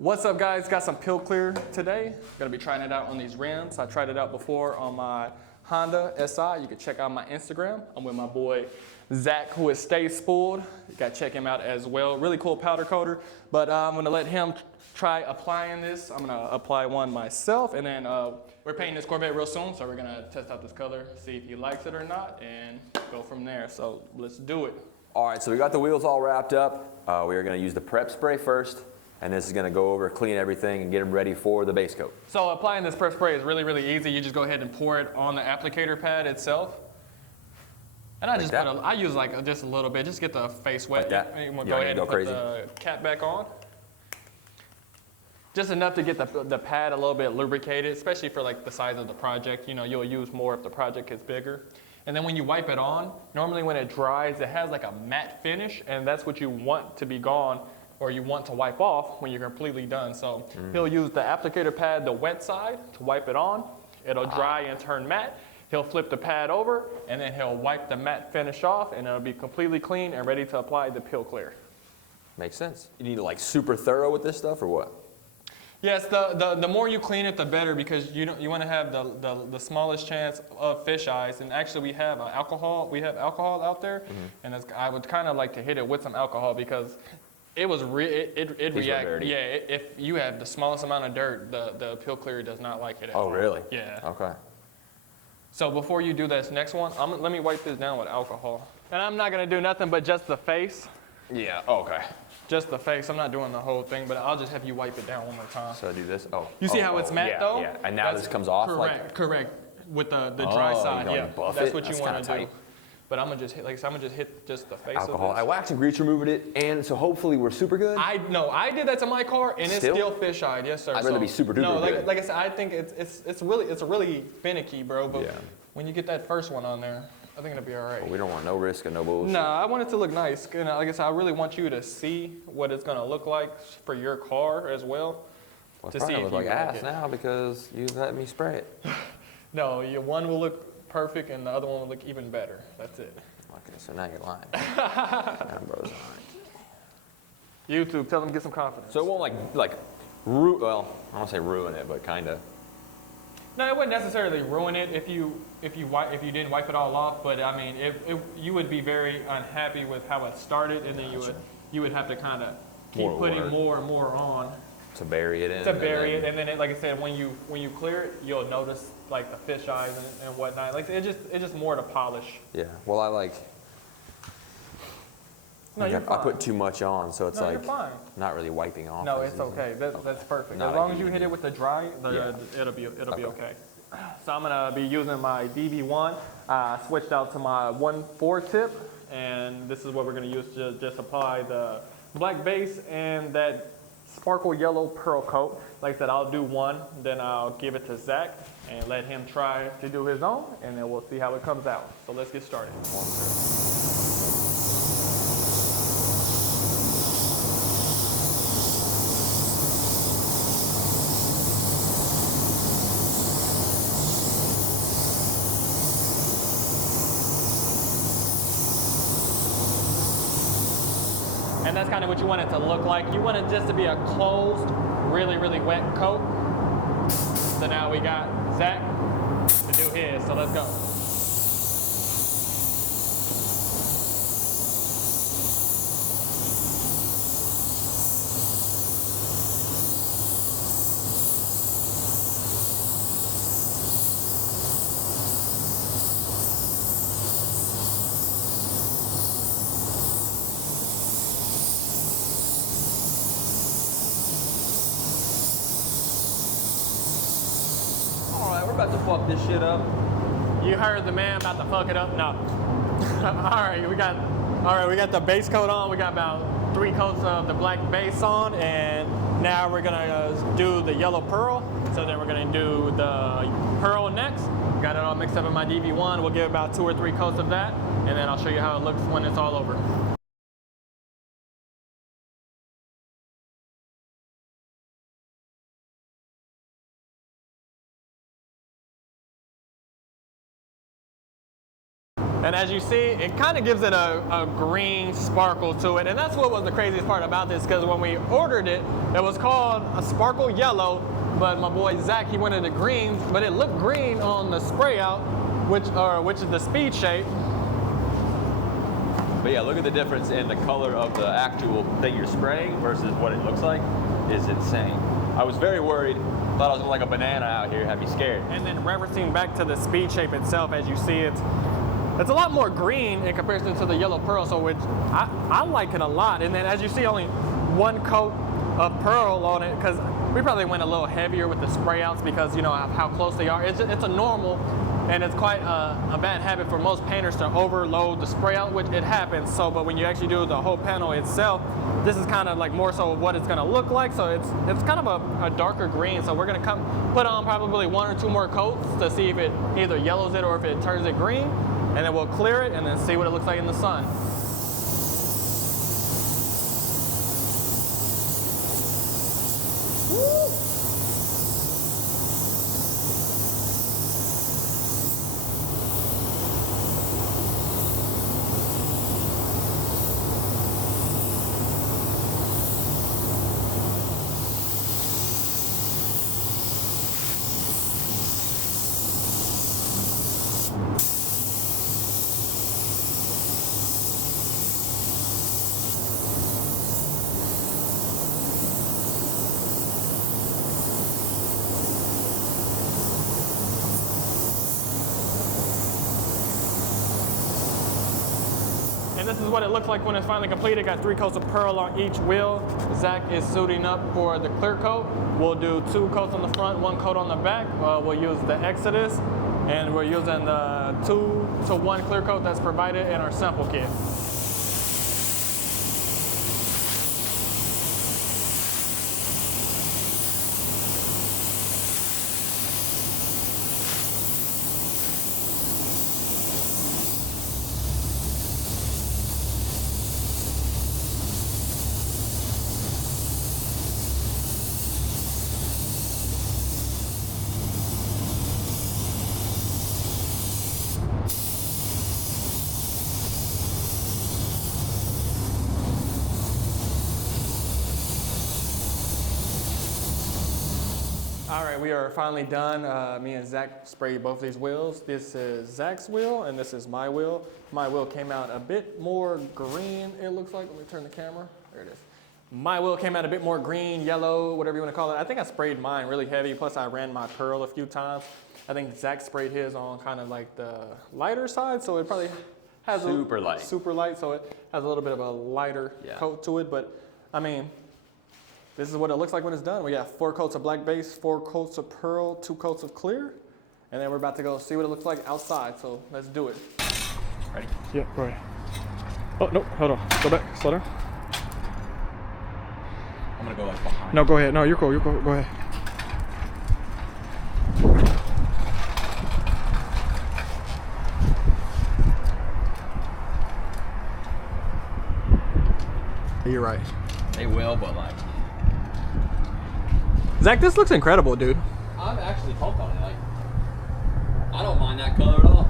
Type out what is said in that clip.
What's up, guys? Got some peelclear today. Gonna be trying it out on these rims. I tried it out before on my Honda SI. You can check out my Instagram. I'm with my boy Zach, who is Stay Spooled. You gotta check him out as well. Really cool powder coater. But I'm gonna let him try applying this. I'm gonna apply one myself, and then we're painting this Corvette real soon, so we're gonna test out this color, see if he likes it or not, and go from there. So let's do it. All right, so we got the wheels all wrapped up. We are gonna use the prep spray first, and this is gonna go over, clean everything, and get them ready for the base coat. So applying this prep spray is really, really easy. You just go ahead and pour it on the applicator pad itself. And I Like just that? I use like just a little bit, just get the face wet. Like that? And we'll You go want ahead me to and go put crazy? the cap back on. Just enough to get the pad a little bit lubricated, especially for like the size of the project. You know, you'll use more if the project gets bigger. And then when you wipe it on, normally when it dries, it has like a matte finish, and that's what you want to be gone, or you want to wipe off when you're completely done. So he'll use the applicator pad, the wet side, to wipe it on. It'll dry and turn matte. He'll flip the pad over, and then he'll wipe the matte finish off, and it'll be completely clean and ready to apply the peelclear. Makes sense. You need to like super thorough with this stuff, or what? Yes, the more you clean it, the better, because you want to have the smallest chance of fish eyes. And actually, we have alcohol. We have alcohol out there, and I would kind of like to hit it with some alcohol because it was it react. Yeah, if you have the smallest amount of dirt, the peelclear does not like it at all. Oh, really? Yeah. Okay. So before you do this next one, let me wipe this down with alcohol. And I'm not gonna do nothing but just the face. Yeah, okay. Just the face. I'm not doing the whole thing, but I'll just have you wipe it down one more time. So I do this? Oh. You see how it's matte though? Yeah, and now this comes off correct, like? Correct, with the dry side, you yeah. buff That's it? what you That's want kinda to do. tight. But I'm gonna just hit, like I said, I'm gonna just hit just the face Alcohol. of I this. waxed and grease removed it, and so hopefully we're super good. I did that to my car, and it's still fish-eyed, yes sir. I'd rather be super duper No, good. like I said, I think it's really finicky, bro. But Yeah. when you get that first one on there, I think it'll be all right. We don't want no risk and no bullshit. No, I want it to look nice. And like I said, I really want you to see what it's gonna look like for your car as well. Well, to it's see probably if look you like like ass it. now because you let me spray it. No, your one will look perfect, and the other one will look even better. That's it. Okay, so now you're lying. Now bro's lying. YouTube, tell them to get some confidence. So it won't well, I don't want to say ruin it, but kind of. No, it wouldn't necessarily ruin it if you didn't wipe it all off. But I mean, you would be very unhappy with how it started, and then you would have to kind of keep putting more and more on To bury it in. and then like I said, when you clear it, you'll notice like the fish eyes and whatnot. Like it's just more to polish. Yeah. Well, I No, you're fine. I put too much on, so it's No, like you're fine. not really wiping off. No, as it's easy. okay. That's perfect. Not As long like as you you hit do. it with the dry, it'll be okay. So I'm gonna be using my DV1. I switched out to my 1.4 tip, and this is what we're gonna use to just apply the black base and that sparkle yellow pearl coat. Like I said, I'll do one, then I'll give it to Zach and let him try to do his own, and then we'll see how it comes out. So let's get started. And that's kind of what you want it to look like. You want it just to be a closed, really, really wet coat. So now we got Zach to do his, so let's go. All right, we're about to fuck this shit up. You heard the man about to fuck it up? No. All right, we got the base coat on. We got about 3 coats of the black base on, and now we're gonna do the yellow pearl. So then we're gonna do the pearl next. Got it all mixed up in my DV1. We'll give about 2 or 3 coats of that, and then I'll show you how it looks when it's all over. And as you see, it kind of gives it a green sparkle to it. And that's what was the craziest part about this, because when we ordered it, it was called a sparkle yellow, but my boy Zach, he wanted it green, but it looked green on the spray out, which is the speed shape. But yeah, look at the difference in the color of the actual thing you're spraying versus what it looks like. Is insane. I was very worried. Thought I was looking like a banana out here. Had me scared. And then referencing back to the speed shape itself, as you see, it's a lot more green in comparison to the yellow pearl, so which I like it a lot. And then as you see, only one coat of pearl on it, because we probably went a little heavier with the spray outs because you know how close they are. It's a normal, and it's quite a bad habit for most painters to overload the spray out, which it happens. So, but when you actually do the whole panel itself, this is kind of like more so what it's gonna look like. So it's kind of a darker green. So we're gonna put on probably 1 or 2 more coats to see if it either yellows it or if it turns it green, and then we'll clear it and then see what it looks like in the sun. And this is what it looks like when it's finally completed. Got 3 coats of pearl on each wheel. Zach is suiting up for the clear coat. We'll do 2 coats on the front, 1 coat on the back. We'll use the Exodus, and we're using the 2-to-1 clear coat that's provided in our sample kit. All right, we are finally done. Me and Zach sprayed both these wheels. This is Zach's wheel, and this is my wheel. My wheel came out a bit more green, it looks like. Let me turn the camera. There it is. My wheel came out a bit more green, yellow, whatever you want to call it. I think I sprayed mine really heavy, plus I ran my pearl a few times. I think Zach sprayed his on kind of like the lighter side, so it probably has super light, so it has a little bit of a lighter coat to it. But I mean, this is what it looks like when it's done. We got 4 coats of black base, 4 coats of pearl, 2 coats of clear, and then we're about to go see what it looks like outside. So let's do it. Ready? Yeah, go ahead. Oh no, hold on. Go back. Slow down. I'm gonna go like behind. No, go ahead. No, you're cool. You're cool. Go ahead. You're right. They will, but like. Zach, this looks incredible, dude. I'm actually pumped on it. Like, I don't mind that color at all.